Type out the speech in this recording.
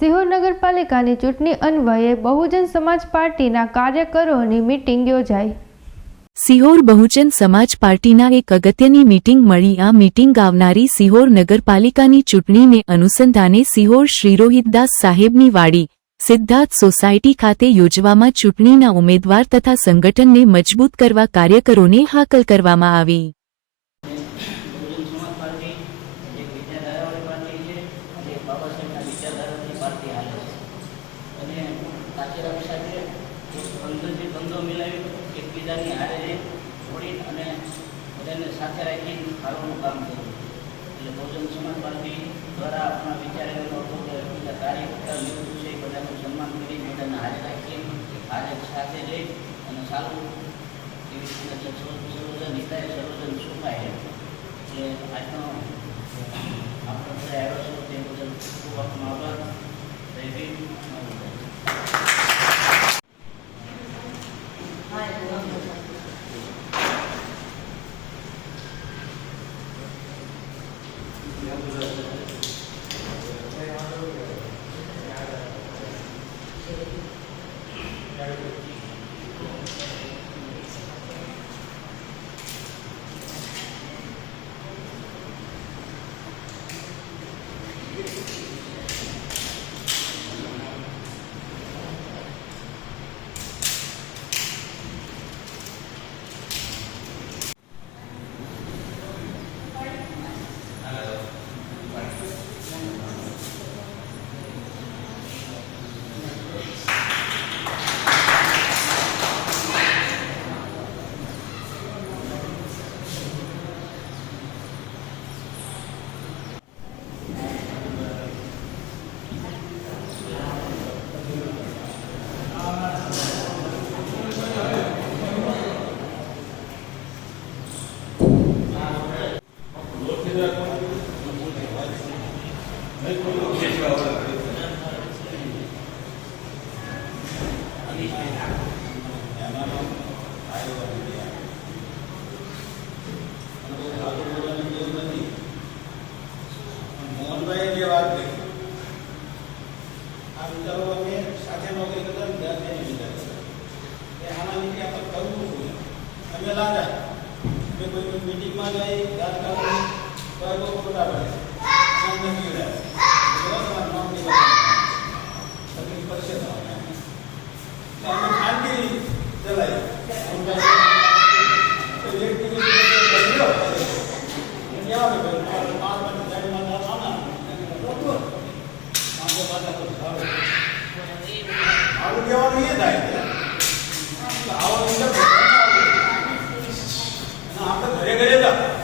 સિહોર નગરપાલિકાની ચૂંટણી અન્વયે બહુજન સમાજ પાર્ટીના કાર્યકરોની મીટિંગ યોજાઈ. સિહોર બહુજન સમાજ પાર્ટીના એક અગત્યની મીટિંગ મળી. આ મીટિંગ આવનારી સિહોર નગરપાલિકાની ચૂંટણીને અનુસંધાને સિહોર શ્રી રોહિતદાસ સાહેબની વાડી, સિદ્ધાર્થ સોસાયટી ખાતે યોજવામાં ચૂંટણીના ઉમેદવાર તથા સંગઠનને મજબૂત કરવા કાર્યકરોને હાકલ કરવામાં આવી બહુજન સમાજ પાર્ટી એક વિચારધારાવાળી પાર્ટી છે અને એક બાબા સાહેબના વિચારધારાની પાર્ટી હાલે છે અને કાચેરામ સાહેબે એક બંધનથી બંધો મિલાવી એકબીજાની હારે જોડી અને બધાને સાથે રાખી હારવાનું કામ કર્યું. એટલે બહુજન સમાજ પાર્ટી દ્વારા આપણા વિચાર એવો હતો કે બીજા કાર્યકર્તા મિત્રો છે બધાનું સન્માન કરી, બધાને હારે રાખી હારે સાથે રહી અને સારું એવી રીતના સર્વજન હિતાય, સર્વજન સુખાય કોઈ કોઈ મિટિંગમાં જઈ રાજકારણ તો એ લોકો ખોટા પડે અમને પીવડાવે એવા તમારા નોકરી કરતા તકલીફ પડશે તમારે તો અમે શાંતિ ચલાવી વ્યક્તિગત રીતે બદલ્યો કેવા É, galera?